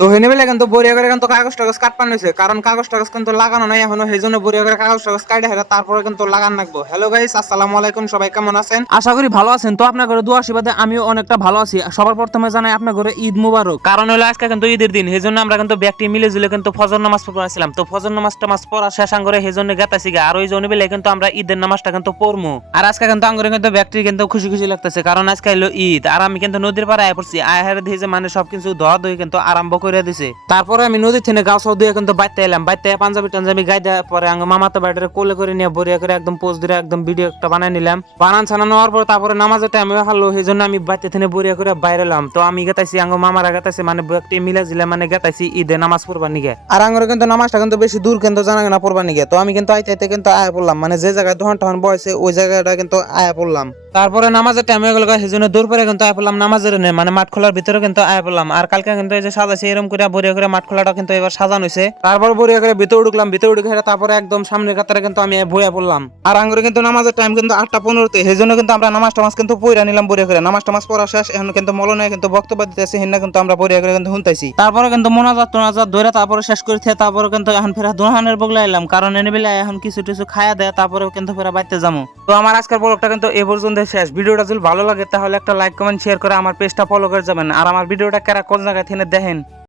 তো হেনে বেলা কিন্তু বড়িয়া করে কিন্তু কাগজ টাগজ কাটপান হয়েছে, কারণ কাগজ টাগজ কিন্তু লাগানো নাই এখনো, সেই জন্য বড়িয়া করে কাগজ টাগজ কাটে হেরা তারপরে কিন্তু লাগান রাখবো। হ্যালো গাইস, আসসালামু আলাইকুম, সবাই কেমন আছেন? আশা করি ভালো আছেন। তো আপনার ঘরে দোয়া আশীর্বাদে আমিও অনেকটা ভালো আছি। সবার প্রথমে জানাই আপনার ঘরে ঈদ মুবারক। কারণ হলো আজকে কিন্তু ঈদের দিন, সেই জন্য আমরা কিন্তু ব্যক্তি মিলে জুলে কিন্তু ফজর নামাজ পড়াছিলাম। তো ফজর নামাজটা পড়া শেষ করে সেই জন্য গেতাছি গা, আর ওই জন্য বেলা কিন্তু আমরা ঈদের নামাজটা কিন্তু পড়মু। আর আজকে কিন্তু আঙ্গুরে কিন্তু ব্যক্তি কিন্তু খুশি খুশি লাগতেছে, কারণ আজকে হলো ঈদ। আর আমি কিন্তু নদীর পাড়ে আয় পড়ছি, আয় হেরে দিয়ে যে মানে সবকিছু ধোয়া ধুই কিন্তু আরম্ভ করে দিছে। তারপরে আমি নদী থেকে গাছ দিয়ে কিন্তু বাইতে এলাম, বাইতে পাঞ্জাবি টাঞ্জাবি গাই দেওয়ার পরে আঙ্গ মামাতো বাড়িতে কোলে করে নিয়ে বরিয়া করে একদম পোজ দিয়ে একদম ভিডিও একটা বানাই নিলাম। বানান ছানানো হওয়ার পর তারপরে নামাজের টাইমে হারলো, সেই জন্য আমি বাইতে থেকে বরিয়া করে বাইরে এলাম। তো আমি গেতাইছি আঙ্গ মামারা গেতাইছে, মানে ব্যক্তি মিলে জিলে মানে গেতাইছি ঈদে নামাজ পড়বার নিগে। আর আঙ্গরে কিন্তু নামাজটা কিন্তু বেশি দূর কিন্তু জানা না পড়বার নিগে। তো আমি কিন্তু আইতে আইতে কিন্তু আয়া পড়লাম, মানে যে জায়গায় দোকান টোহান বয়সে ওই জায়গাটা কিন্তু আয়া পড়লাম। তারপরে নামাজের টাইম হয়ে গেল, সেই জন্য দূর পরে কিন্তু আয়া পড়লাম নামাজের মানে মাঠ খোলার ভিতরে কিন্তু আয়া পড়লাম। আর কালকে কিন্তু এই যে সাজাইছে এরকম করে বরিয়া করে মাঠ খোলাটা কিন্তু এবার সাজানো হয়েছে। তারপর বরিয়া করে ভিতরে ঢুকলাম, ভিতরে ঢুকে তারপরে একদম সামনের কাতারে কিন্তু আমি বইয়া পড়লাম। আর আঙ্গুরে কিন্তু নামাজের টাইম কিন্তু 8:15, সেই জন্য কিন্তু আমরা নামাজ টামাজ কিন্তু পড়া নিলাম বরিয়া করে। নামাজ টামাজ পড়া শেষ, এখন কিন্তু মলনে কিন্তু বক্তব্য দিতেছে, হিন্না কিন্তু আমরা বরিয়া করে কিন্তু শুনতেছি। তারপরে কিন্তু মোনাজাত টোনাজাত ধরে তারপরে শেষ করে তারপরে কিন্তু এখন ফেরা দোহানের বগলা এলাম, কারণ এনে বেলা এখন কিছু টিছু খায়া দেয়, তারপরে কিন্তু ফেরা বাইতে যাবো। তো আমার আজকের ব্লগটা কিন্তু এ পর্যন্ত শেষ। ভিডিওটা যদি ভালো লাগে তাহলে একটা লাইক কমেন্ট শেয়ার করে আমার পেজটা ফলো করে যাবেন। আর আমার ভিডিওটা কারা কোন জায়গায় থেকে দেখেন